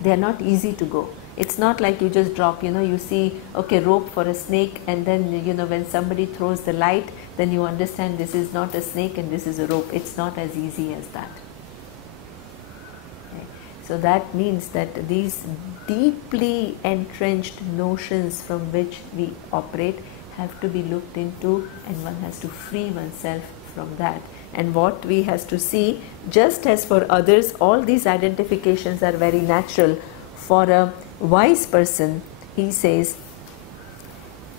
They are not easy to go. It's not like you just drop, you see, okay, rope for a snake, and then, when somebody throws the light, then you understand this is not a snake and this is a rope. It's not as easy as that. Okay. So that means that these deeply entrenched notions from which we operate have to be looked into, and one has to free oneself from that. And what we has to see, just as for others, all these identifications are very natural. For a wise person, he says,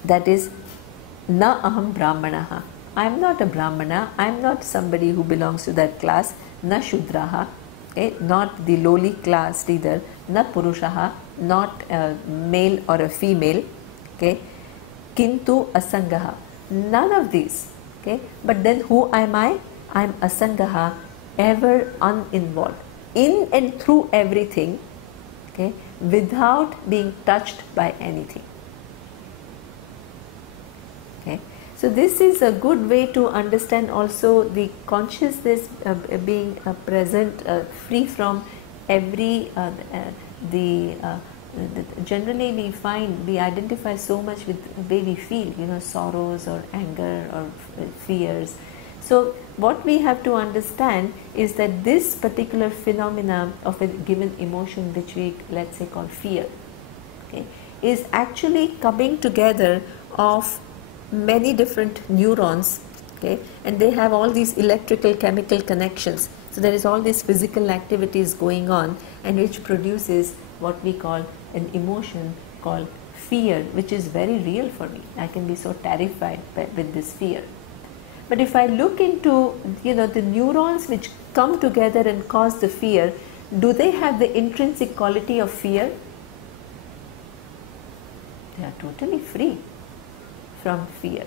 that is, na aham brahmanaha. I am not a brahmana, I am not somebody who belongs to that class, na shudraha, okay, not the lowly class either, na purushaha, not a male or a female, okay, kintu asangaha, none of these, okay. But then who am I? I am asangaha, ever uninvolved, in and through everything, okay, without being touched by anything. Okay. So this is a good way to understand also the consciousness being present, free from every generally we identify so much with the way we feel, sorrows or anger or fears. So what we have to understand is that this particular phenomena of a given emotion, which we let's say call fear, okay, is actually coming together of many different neurons, okay, and they have all these electrical chemical connections. So there is all these physical activities going on, and which produces what we call an emotion called fear, which is very real for me. I can be so terrified with this fear. But if I look into, the neurons which come together and cause the fear, do they have the intrinsic quality of fear? They are totally free from fear.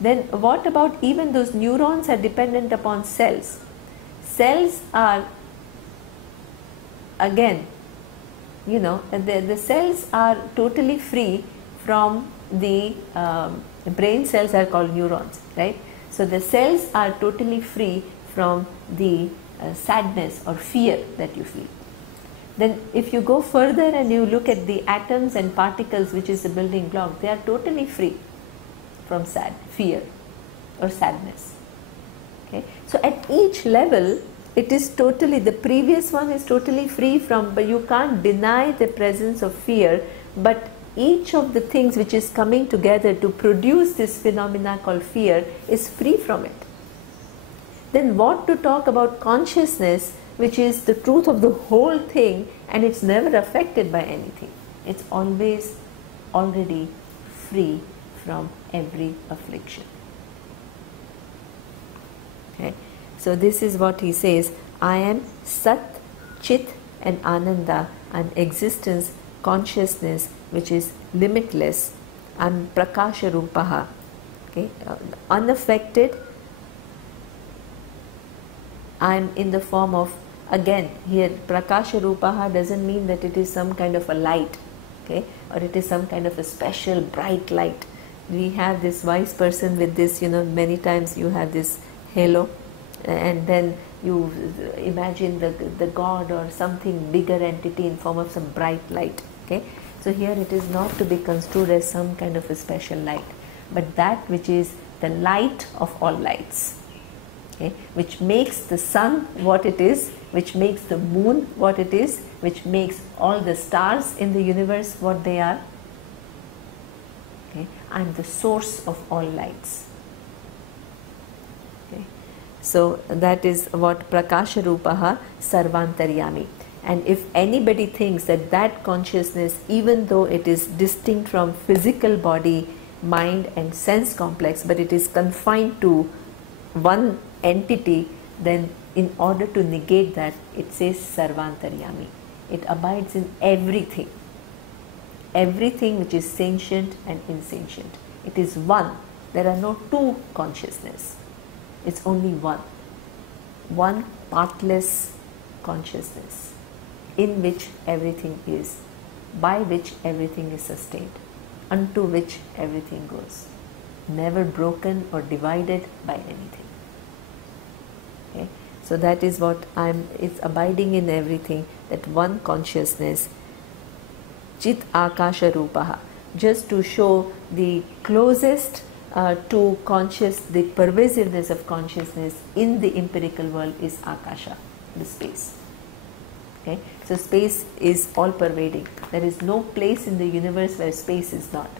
Then what about even those neurons are dependent upon cells? Cells are, again, the cells are totally free from the brain cells are called neurons, right? So the cells are totally free from the sadness or fear that you feel. Then if you go further and you look at the atoms and particles, which is the building block, they are totally free from fear or sadness. Okay? So at each level, it is totally, the previous one is totally free from, but you can't deny the presence of fear, but each of the things which is coming together to produce this phenomena called fear is free from it. Then what to talk about consciousness, which is the truth of the whole thing, and it's never affected by anything. It's always already free from every affliction. Okay. So this is what he says, I am Sat, Chit and Ananda, an existence, consciousness which is limitless. I am Prakasha Rupaha, okay, unaffected. I am in the form of, again here Prakasha Rupaha doesn't mean that it is some kind of a light, okay, or it is some kind of a special bright light. We have this wise person with this, many times you have this halo, and then you imagine the god or something bigger entity in form of some bright light. Okay, so here it is not to be construed as some kind of a special light, but that which is the light of all lights, okay, which makes the sun what it is which makes the moon what it is, which makes all the stars in the universe what they are. Okay? I am the source of all lights. Okay? So that is what Prakasha Rupaha Sarvantaryami. And if anybody thinks that that consciousness, even though it is distinct from physical body, mind and sense complex, but it is confined to one entity, then in order to negate that, it says Sarvantaryami. It abides in everything. Everything which is sentient and insentient. It is one. There are no two consciousness. It's only one. One partless consciousness in which everything is, by which everything is sustained, unto which everything goes. Never broken or divided by anything. Okay? So that is what it's abiding in everything, that one consciousness. Chit Akasha Rupaha. Just to show the closest to conscious, the pervasiveness of consciousness in the empirical world is Akasha, the space. Okay? So space is all pervading. There is no place in the universe where space is not.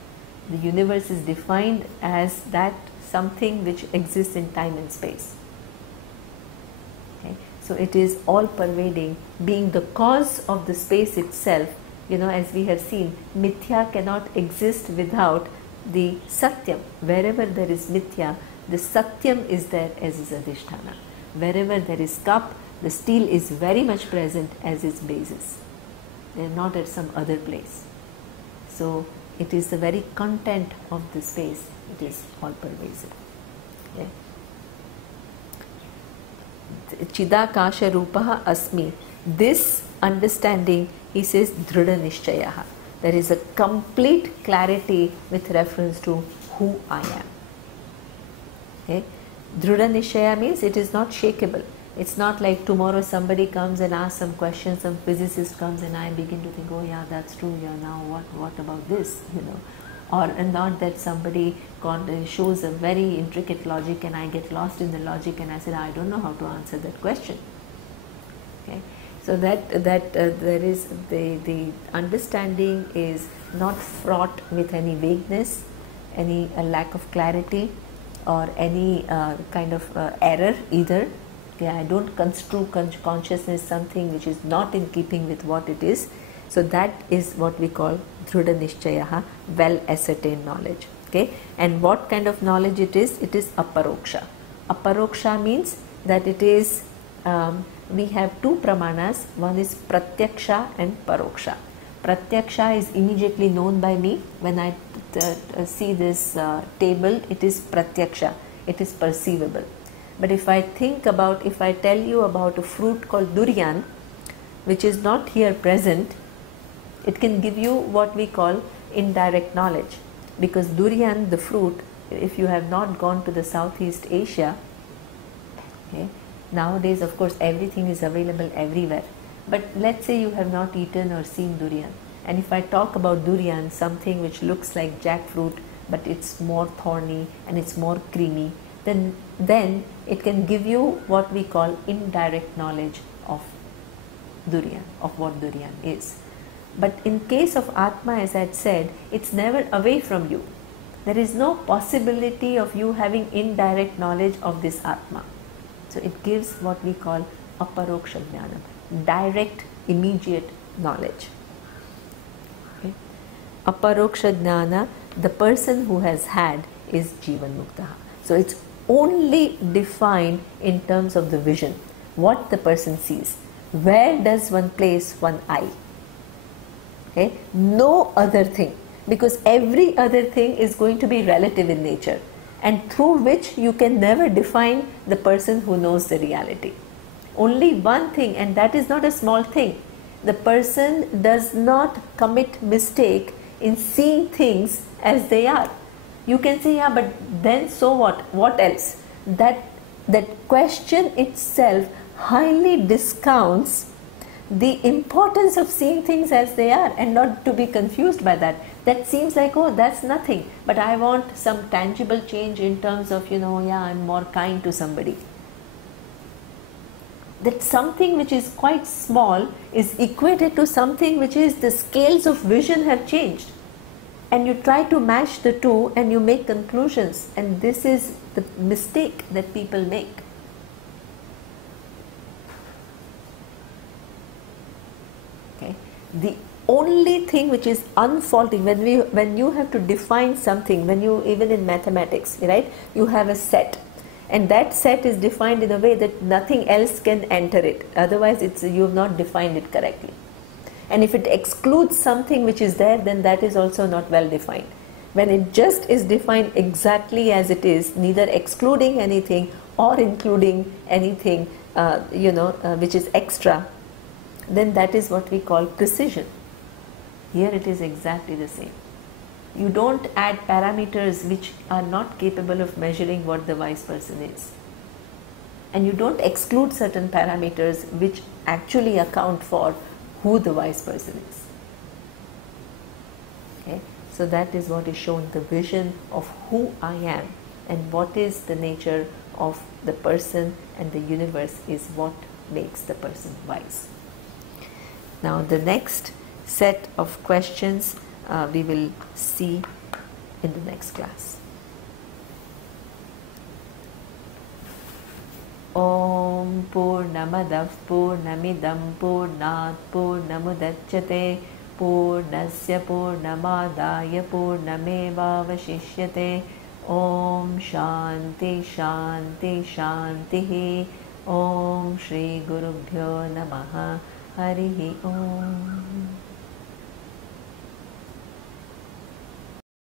The universe is defined as that something which exists in time and space. Okay? So it is all pervading, being the cause of the space itself. You know, as we have seen, mithya cannot exist without the satyam. Wherever there is mithya, the satyam is there as is adhisthana. Wherever there is cup, the steel is very much present as its basis. They are not at some other place. So it is the very content of the space. It is all pervasive. Okay. Chidakasha Rupaha Asmi. This understanding, he says, Dhrida Nishchayaha. There is a complete clarity with reference to who I am. Okay. Dhrida Nishchaya means it is not shakeable. It's not like tomorrow somebody comes and asks some questions, some physicist comes and I begin to think, oh yeah, that's true, yeah, now what about this, you know. Or not that somebody shows a very intricate logic and I get lost in the logic and I said, I don't know how to answer that question. Okay. So that there is the understanding is not fraught with any vagueness, any lack of clarity or any kind of error either. Yeah, I don't construe consciousness something which is not in keeping with what it is. So that is what we call Dhrida Nishchayaha, well ascertained knowledge. Okay, and what kind of knowledge it is? It is aparoksha. Aparoksha means that it is, we have two pramanas, one is pratyaksha and paroksha. Pratyaksha is immediately known by me. When I see this table, it is pratyaksha, it is perceivable. But if I tell you about a fruit called durian, which is not here present, it can give you what we call indirect knowledge. Because durian, the fruit, if you have not gone to the Southeast Asia, okay, nowadays of course everything is available everywhere. But let's say you have not eaten or seen durian. And if I talk about durian, something which looks like jackfruit, but it's more thorny and it's more creamy, then it can give you what we call indirect knowledge of durian, of what durian is. But in case of Atma, as I had said, it's never away from you. There is no possibility of you having indirect knowledge of this Atma. So it gives what we call aparoksha jnanam, direct, immediate knowledge. Okay. Aparoksha jnana, the person who has had is Jivan Muktaha. So it's only defined in terms of the vision, what the person sees. Where does one place one eye? Okay? No other thing, because every other thing is going to be relative in nature, and through which you can never define the person who knows the reality. Only one thing, and that is not a small thing. The person does not commit mistake in seeing things as they are. You can say, yeah, but then so what? What else? That question itself highly discounts the importance of seeing things as they are and not to be confused by that. That seems like, oh, that's nothing, but I want some tangible change in terms of, yeah, I'm more kind to somebody. that something which is quite small is equated to something which is the scales of vision have changed. And you try to mash the two and you make conclusions, and this is the mistake that people make. Okay. The only thing which is unfaulting, when you have to define something, when you, even in mathematics, right, you have a set, and that set is defined in a way that nothing else can enter it, otherwise you have not defined it correctly. And if it excludes something which is there, then that is also not well defined. When it just is defined exactly as it is, neither excluding anything or including anything which is extra, then that is what we call precision. Here it is exactly the same. You don't add parameters which are not capable of measuring what the wise person is. And you don't exclude certain parameters which actually account for who the wise person is. Okay? So that is what is shown, the vision of who I am, and what is the nature of the person and the universe is what makes the person wise. Now the next set of questions we will see in the next class. Om Purnamadav Purnamidam Purnat Purnamudachyate Purnasya Purnamadaya Purnameva Vashishyate. Om Shanti Shanti Shanti. Om Shri Gurubhyo Namaha. Harihi Om.